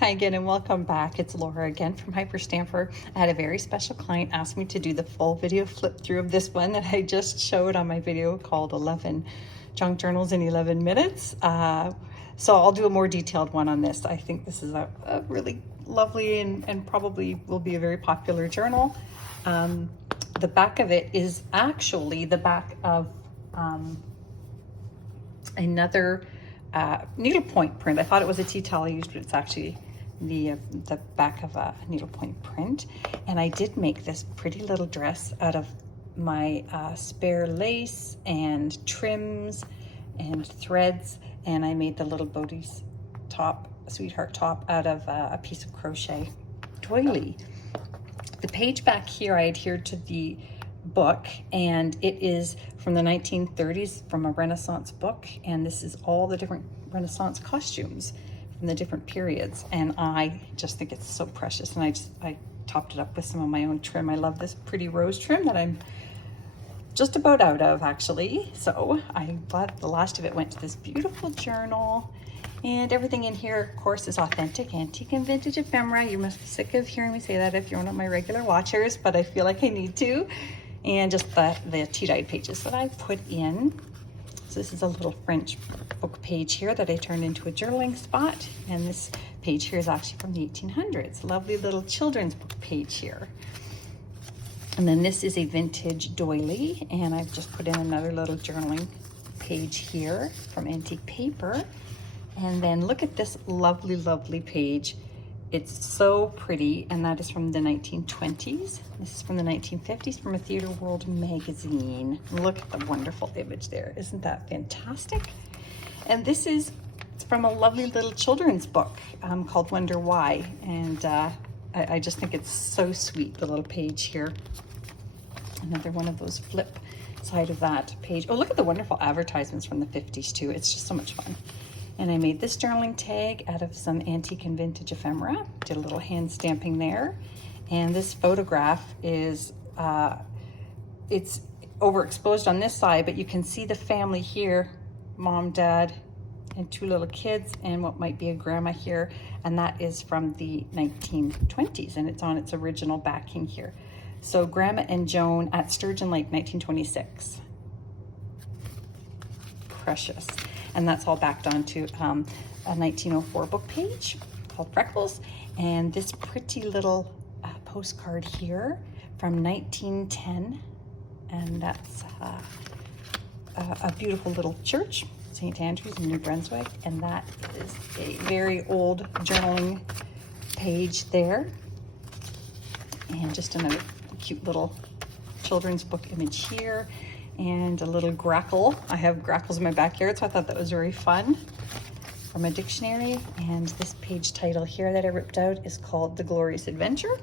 Hi again and welcome back. It's Laura again from Hyperstamper. I had a very special client ask me to do the full video flip through of this one that I just showed on my video called 11 Junk Journals in 11 Minutes. So I'll do a more detailed one on this. I think this is a really lovely and probably will be a very popular journal. The back of it is actually the back of another needlepoint print. I thought it was a tea towel I used, but it's actually the back of a needlepoint print. And I did make this pretty little dress out of my spare lace and trims and threads, and I made the little Bodhi's top, sweetheart top, out of a piece of crochet doily. The page back here, I adhered to the book, and it is from the 1930s, from a Renaissance book, and this is all the different Renaissance costumes from the different periods, and I just think it's so precious. And I topped it up with some of my own trim. I love this pretty rose trim that I'm just about out of, actually, so I thought the last of it went to this beautiful journal. And everything in here, of course, is authentic, antique, and vintage ephemera. You must be sick of hearing me say that if you're one of my regular watchers, but I feel like I need to. And just the tea-dyed pages that I put in. So this is a little French book page here that I turned into a journaling spot. And this page here is actually from the 1800s. Lovely little children's book page here. And then this is a vintage doily, and I've just put in another little journaling page here from antique paper. And then look at this lovely, lovely page. It's so pretty, and that is from the 1920s. This is from the 1950s, from a Theatre World magazine. Look at the wonderful image there. Isn't that fantastic? And this is from a lovely little children's book called Wonder Why. And I just think it's so sweet, the little page here. Another one of those flip side of that page. Oh, look at the wonderful advertisements from the 50s too. It's just so much fun. And I made this journaling tag out of some antique and vintage ephemera. Did a little hand stamping there. And this photograph is, it's overexposed on this side, but you can see the family here, mom, dad, and two little kids, and what might be a grandma here. And that is from the 1920s, and it's on its original backing here. So Grandma and Joan at Sturgeon Lake, 1926. Precious. And that's all backed onto a 1904 book page called Freckles. And this pretty little postcard here from 1910. And that's a beautiful little church, St. Andrews in New Brunswick. And that is a very old journaling page there. And just another cute little children's book image here. And a little grackle. I have grackles in my backyard, so I thought that was very fun, from a dictionary. And this page title here that I ripped out is called The Glorious Adventure.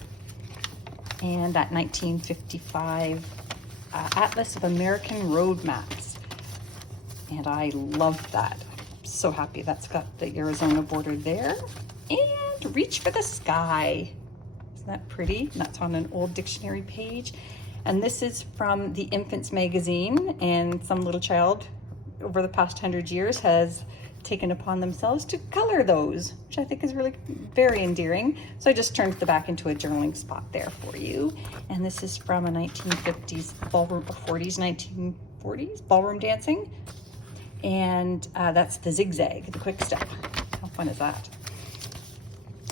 And that 1955 Atlas of American Road Maps. And I love that. I'm so happy that's got the Arizona border there. And Reach for the Sky. Isn't that pretty? And that's on an old dictionary page. And this is from the Infants magazine, and some little child over the past 100 years has taken upon themselves to color those, which I think is really very endearing. So I just turned the back into a journaling spot there for you. And this is from a 1950s ballroom, 1940s ballroom dancing. And that's the zigzag, the quick step. How fun is that?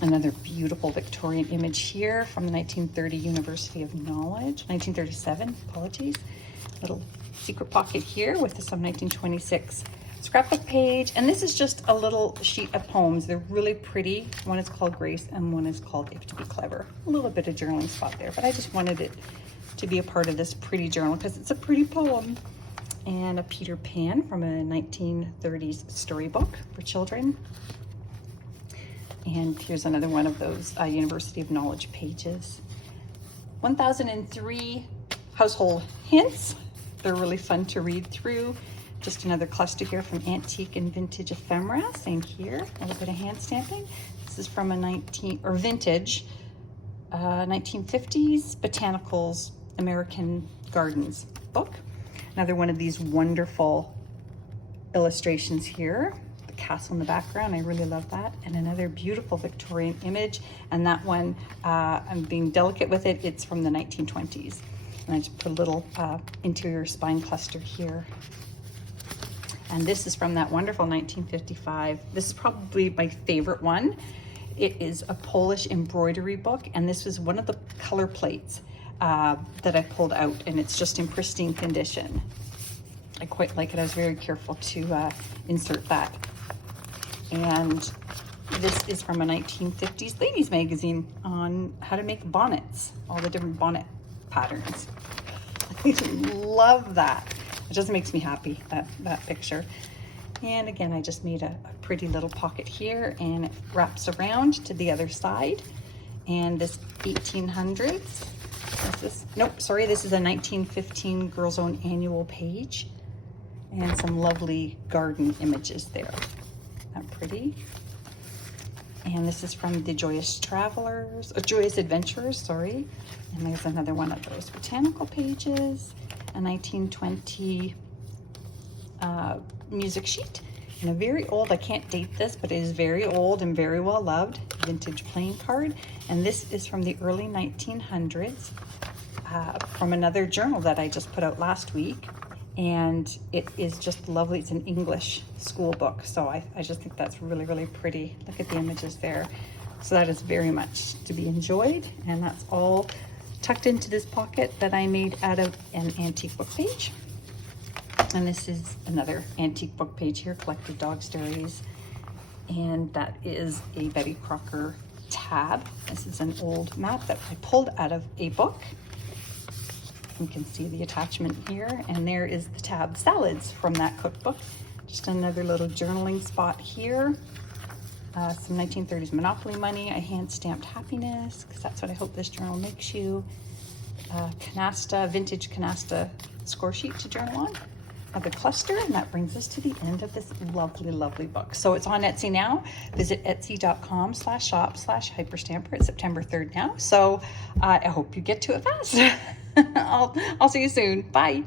Another beautiful Victorian image here from the 1930 University of Knowledge, 1937, apologies. Little secret pocket here with some 1926 scrapbook page. And this is just a little sheet of poems. They're really pretty. One is called Grace and one is called If to Be Clever. A little bit of journaling spot there, but I just wanted it to be a part of this pretty journal because it's a pretty poem. And a Peter Pan from a 1930s storybook for children. And here's another one of those University of Knowledge pages. 1003 household hints. They're really fun to read through. Just another cluster here from antique and vintage ephemera. Same here, a little bit of hand stamping. This is from a vintage 1950s Botanicals American Gardens book. Another one of these wonderful illustrations here. The castle in the background. I really love that. And another beautiful Victorian image. And that one, I'm being delicate with it. It's from the 1920s. And I just put a little interior spine cluster here. And this is from that wonderful 1955. This is probably my favorite one. It is a Polish embroidery book, and this was one of the color plates that I pulled out, and it's just in pristine condition. I quite like it. I was very careful to insert that. And this is from a 1950s ladies magazine on how to make bonnets, all the different bonnet patterns. I love that. It just makes me happy, that picture. And again, I just made a pretty little pocket here, and it wraps around to the other side. And this 1800s, is this? Nope, sorry, this is a 1915 Girls Own annual page. And some lovely garden images there. Isn't that pretty? And this is from the Joyous Adventurers, sorry. And there's another one of those botanical pages. A 1920 music sheet, and a very old, I can't date this, but it is very old and very well loved, vintage playing card. And this is from the early 1900s, from another journal that I just put out last week. And it is just lovely. It's an English school book. So I just think that's really, really pretty. Look at the images there. So that is very much to be enjoyed. And that's all tucked into this pocket that I made out of an antique book page. And this is another antique book page here, Collected Dog Stories. And that is a Betty Crocker tab. This is an old map that I pulled out of a book. You can see the attachment here. And there is the tab Salads from that cookbook. Just another little journaling spot here. Some 1930s Monopoly money. I hand-stamped happiness, because that's what I hope this journal makes you. Canasta, vintage canasta score sheet to journal on. The cluster, and that brings us to the end of this lovely, lovely book. So it's on Etsy now. Visit etsy.com/shop/hyperstamper. It's September 3rd now. So I hope you get to it fast. I'll see you soon. Bye.